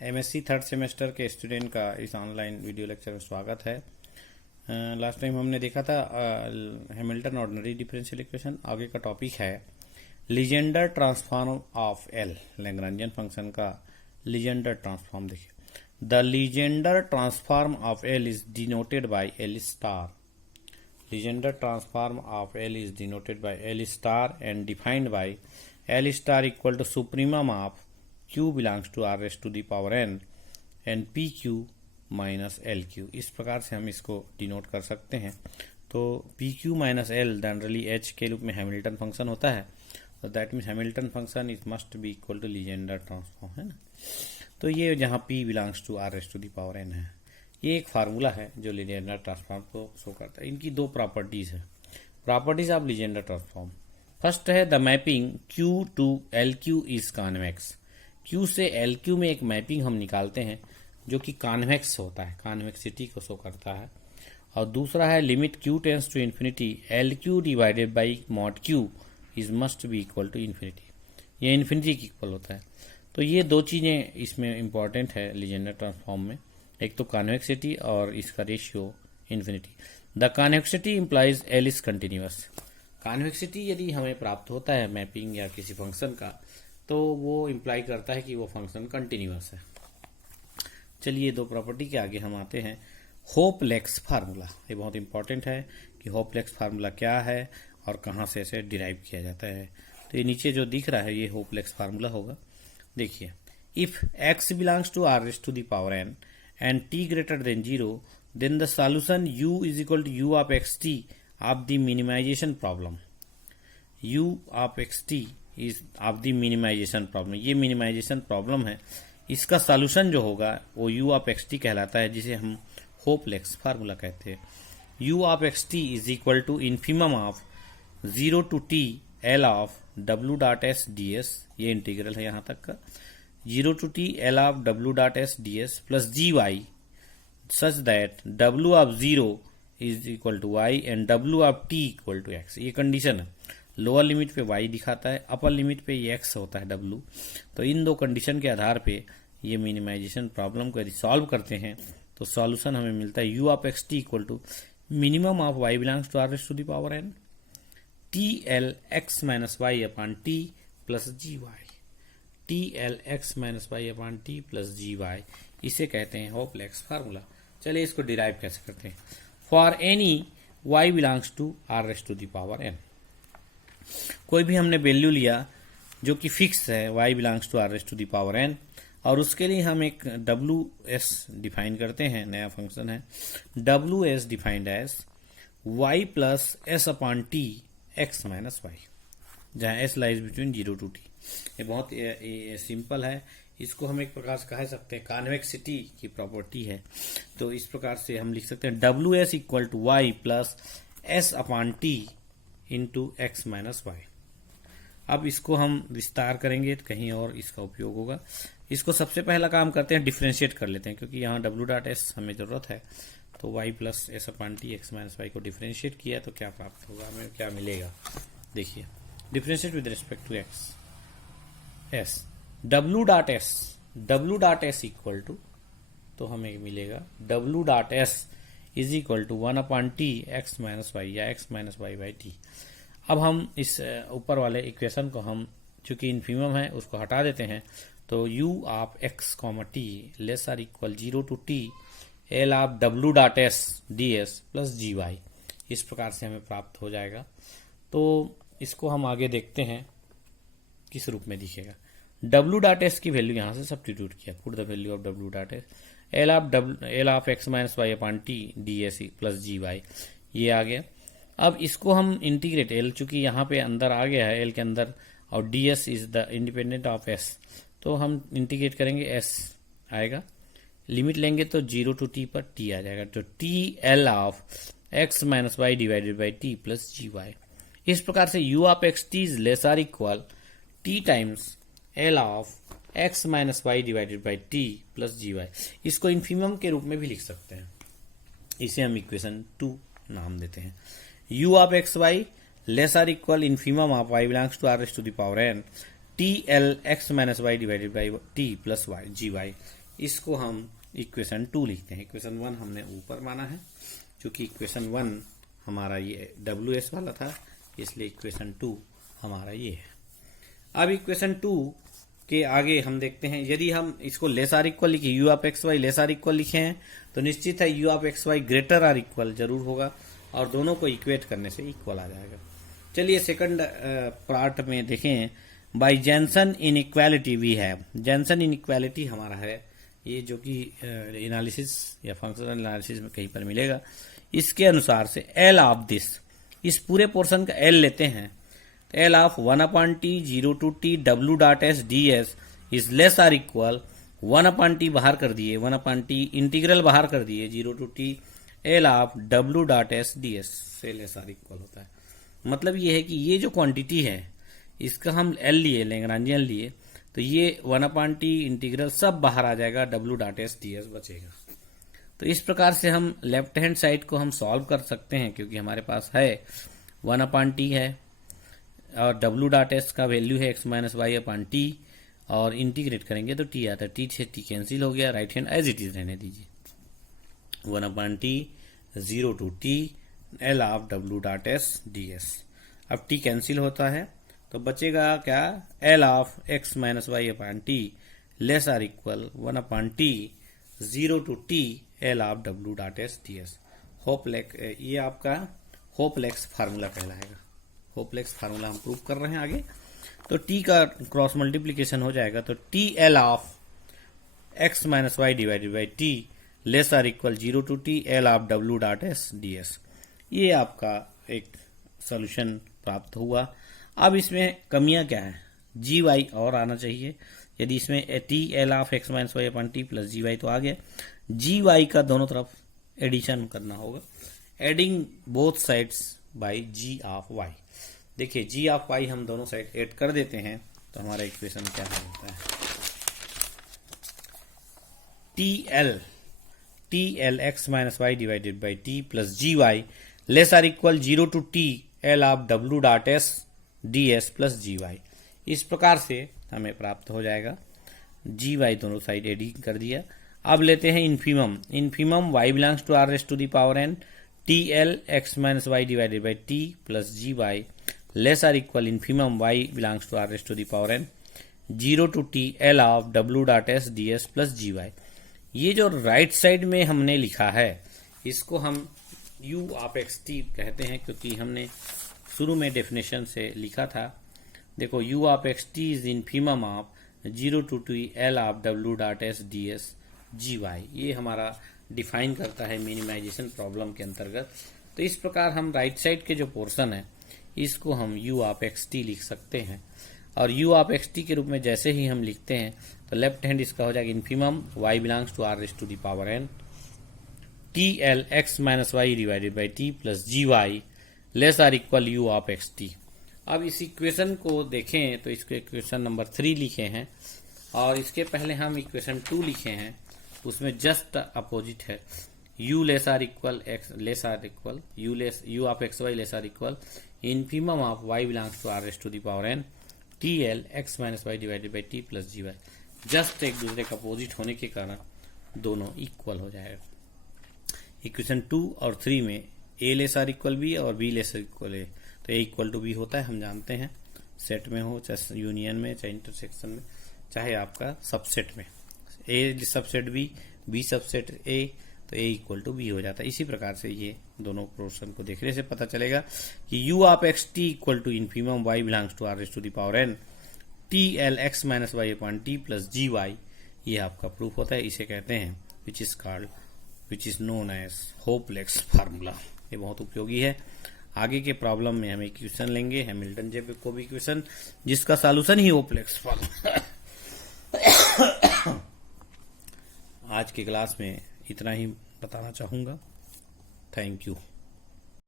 MSc third semester के student का इस ऑनलाइन वीडियो लेक्चर में स्वागत है। लास्ट टाइम हमने देखा था हैमिल्टन ऑर्डिनरी डिफरेंशियल इक्वेशन। आगे का टॉपिक है Legendre transform of L, Lagrangian function का लीजेंडर ट्रांसफॉर्म। देखिए, the Legendre transform of L is denoted by L star. Legendre transform of L is denoted by L star and defined by L star equal to supremum of Q belongs to R raise to the power n and PQ minus LQ। इस प्रकार से हम इसको denote कर सकते हैं। तो PQ minus L generally H के रूप में हैमिल्टन फंक्शन होता है, तो that means Hamilton function is must be equal to Legendre transform, है ना। तो ये जहाँ P belongs to R raise to the power n है, ये एक फार्मूला है जो लीजेंडर ट्रांसफॉर्म को शो करता है। इनकी दो प्रॉपर्टीज है, properties of Legendre transform. First है the mapping Q to LQ is convex. Q से LQ में एक मैपिंग हम निकालते हैं जो कि कॉन्वेक्स होता है, कॉन्वेक्सिटी को शो करता है। और दूसरा है limit Q tends to infinity LQ divided by mod Q is must be equal to infinity. ये इन्फिनिटी की इक्वल होता है। तो ये दो चीज़ें इसमें इंपॉर्टेंट है लीजेंडर ट्रांसफॉर्म में, एक तो कॉन्वेक्सिटी और इसका ratio infinity. The convexity implies L is continuous. Convexity यदि हमें प्राप्त होता है मैपिंग या किसी फंक्शन का, तो वो इम्प्लाई करता है कि वो फंक्शन कंटिन्यूअस है। चलिए, दो प्रॉपर्टी के आगे हम आते हैं। होपलेक्स फार्मूला, ये बहुत इंपॉर्टेंट है कि होपलेक्स फार्मूला क्या है और कहाँ से इसे डिराइव किया जाता है। तो ये नीचे जो दिख रहा है ये होपलेक्स फार्मूला होगा। देखिए, if x belongs to R raise to the power n and t greater than 0, then the solution u is equal to u of xt of the minimization problem. u of xt is of the minimization problem. ये minimization problem है, इसका solution जो होगा वो u of xt कहलाता है, जिसे हम होपलेक्स फार्मूला कहते हैं। u of xt is equal to infimum of 0 to t l of w dot s ds, ये इंटीग्रल है यहाँ तक का, 0 to t l of w dot s ds plus gy such that w of 0 is equal to y and w of t equal to x। ये condition है। Lower limit पे y दिखाता है, अपर लिमिट पे ये x होता है w। तो इन दो कंडीशन के आधार पे ये मिनिमाइजेशन प्रॉब्लम को यदि सॉल्व करते हैं तो सॉल्यूशन हमें मिलता है u of xt equal to minimum of y belongs to R raise to the power n t l x minus Y upon t plus ji y. T L x minus Y upon T plus ji y, इसे कहते हैं होपलेक्स formula. चलिए इसको derive कैसे करते हैं। For any y belongs to R raise to the power n, कोई भी हमने वैल्यू लिया जो कि फिक्स है, y belongs to R raise to the power n, और उसके लिए हम एक WS डिफाइन करते हैं, नया फंक्शन है। WS defined as y plus S upon T x minus y, जहाँ s lies between 0 to t। ये बहुत सिंपल है, इसको हम एक प्रकार से कह सकते हैं कॉन्वेक्सिटी की प्रॉपर्टी है। तो इस प्रकार से हम लिख सकते हैं WS equal to y plus S upon t into x minus y. अब इसको हम विस्तार करेंगे तो कहीं और इसका उपयोग होगा। इसको सबसे पहला काम करते हैं, डिफ्रेंशिएट कर लेते हैं, क्योंकि यहाँ w डॉट एस हमें जरूरत है। तो y plus S upon T x minus Y को डिफ्रेंशिएट किया तो क्या प्राप्त होगा, हमें क्या मिलेगा। देखिए, differentiate with respect to X, S w dot S equal to, तो हमें मिलेगा w dot S is equal to 1 upon T x minus Y या X minus Y by T. अब हम इस ऊपर वाले इक्वेशन को हम चूंकि इन्फिमम है उसको हटा देते हैं, तो u of x comma t less or equal 0 to t l of w dot S D s plus ji y, इस प्रकार से हमें प्राप्त हो जाएगा। तो इसको हम आगे देखते हैं किस रूप में दिखेगा। w डॉट एस की वैल्यू यहाँ से सब्स्टिट्यूट किया, put the value of w dot s l of x minus Y upon t d s plus ji Y, ये आ गया। अब इसको हम इंटीग्रेट, एल चूंकि यहाँ पे अंदर आ गया है, एल के अंदर, और D s is the independent of S, तो हम इंटीग्रेट करेंगे, एस आएगा, लिमिट लेंगे तो 0 टू टी पर टी आ जाएगा, तो t l of x minus y divided by t plus ji y. इस प्रकार से u of x t is less or equal t times l of x minus y divided by t plus ji y. इसको infimum के रूप में भी लिख सकते हैं, इसे हम इक्वेशन 2 नाम देते हैं। u of x y less or equal infimum of y belongs to R raise to the power n T L x minus y divided by t plus y g y, इसको हम equation 2 लिखते हैं। Equation 1 हमने ऊपर माना है, क्योंकि equation 1 हमारा ये WS वाला था, इसलिए इक्वेशन 2 हमारा ये है। अब इक्वेशन 2 के आगे हम देखते हैं, यदि हम इसको लेस आर इक्वल लिखे, u of x y less or equal लिखे हैं, तो निश्चित है u of x y greater or equal जरूर होगा, और दोनों को इक्वेट करने से इक्वल आ जाएगा। चलिए सेकंड पार्ट में देखें। By Jensen inequality we have, Jensen inequality हमारा है ये, जो कि एनालिसिस या फंक्शनल एनालिसिस में कहीं पर मिलेगा। इसके अनुसार से एल ऑफ दिस, इस पूरे पोर्शन का एल लेते हैं, L of 1/t 0 to t w dot S D s is less or equal 1/t बाहर कर दिए, 1/t इंटीग्रल बाहर कर दिए 0 to t L of w dot S D S से लेस आर इक्वल होता है। मतलब ये है कि ये जो क्वांटिटी है इसका हम एल लिए, लैग्रांजियन लिए, तो ये 1/t इंटीग्रल सब बाहर आ जाएगा, w dot S D S बचेगा। तो इस प्रकार से हम लेफ्ट हैंड साइड को हम सॉल्व कर सकते हैं, क्योंकि हमारे पास है 1/t है और w डॉट एस का वैल्यू है x minus Y upon t, और इंटीग्रेट करेंगे तो t आता है, t से t कैंसिल हो गया, right hand as it is रहने दीजिए। 1/t 0 to t L of w dot S D S. अब t कैंसिल होता है तो बचेगा क्या, L of x minus Y upon T less or equal 1/t 0 to t L of w dot S D S. Hopf Lax, ये आपका होपलेक्स formula कहलाएगा। होपलेक्स formula हम प्रूव कर रहे हैं आगे। तो t का क्रॉस मल्टीप्लीकेशन हो जाएगा, तो t L of x minus y divided by t less or equal 0 to t L of w dot S D s. ये आपका एक सोल्यूशन प्राप्त हुआ। अब इसमें कमियां क्या है, जी वाई और आना चाहिए। यदि इसमें t l of x minus Y upon T plus ji y तो आ गया, जी वाई का दोनों तरफ एडिशन करना होगा, adding both sides by g of y. देखिए जी ऑफ वाई हम दोनों साइड ऐड कर देते हैं तो हमारा इक्वेशन क्या होता है, t L x minus y divided by t plus ji y less or equal 0 to t L of w dot S D s plus ji y. इस प्रकार से हमें प्राप्त हो जाएगा। जी वाई दोनों साइड एडिंग कर दिया। अब लेते हैं infimum. Infimum y belongs to are raise to the power n T L x minus y divided by t plus ji y less or equal infimum y belongs to are raise to the power n 0 to t L of w dot S D s plus ji Y. ये जो right side में हमने लिखा है इसको हम u of x T कहते हैं, क्योंकि हमने शुरू में डेफिनेशन से लिखा था। देखो u of x t is infimum of 0 to t L of w dot S D s g Y. ये हमारा डिफाइन करता है मिनिमाइजेशन प्रॉब्लम के अंतर्गत। तो इस प्रकार हम राइट साइड के जो पोर्शन है इसको हम u ऑफ एक्स टी लिख सकते हैं, और u ऑफ एक्स टी के रूप में जैसे ही हम लिखते हैं तो लेफ्ट हैंड इसका हो जाएगा infimum y belongs to are raise to the power n T L x minus y divided by t plus ji y less or equal u of x t. अब इस इक्वेशन को देखें तो इसको equation number 3 लिखे हैं, और इसके पहले हम इक्वेशन 2 लिखे हैं, उसमें जस्ट अपोजिट है। u less or equal x less or equal u of x y less or equal infimum of y belongs to are raise to the power n T L x minus y divided by t plus ji y. Just एक दूसरे का opposite होने के कारण दोनों equal हो जाएगा। Equation 2 और 3 में a less or equal b और b लेस इक्वल a, तो a इक्वल टू b होता है, हम जानते हैं। सेट में हो, चाहे यूनियन में, चाहे इंटरसेक्शन में, चाहे आपका सबसेट में, a subset b subset a, तो a इक्वल टू b हो जाता है। इसी प्रकार से ये दोनों पोर्शन को देखने से पता चलेगा कि u of x T equal to infimum y belongs to are raise to the power n T L x minus Y upon T plus ji Y. ये आपका प्रूफ होता है। इसे कहते हैं which is known as Hopf Lax formula. ये बहुत उपयोगी है। आगे के प्रॉब्लम में हम इक्वेशन लेंगे, हैमिल्टन जैकोबी इक्वेशन, जिसका सॉल्यूशन ही होपलेक्स फार्मूला। आज के क्लास में इतना ही बताना चाहूंगा। Thank you.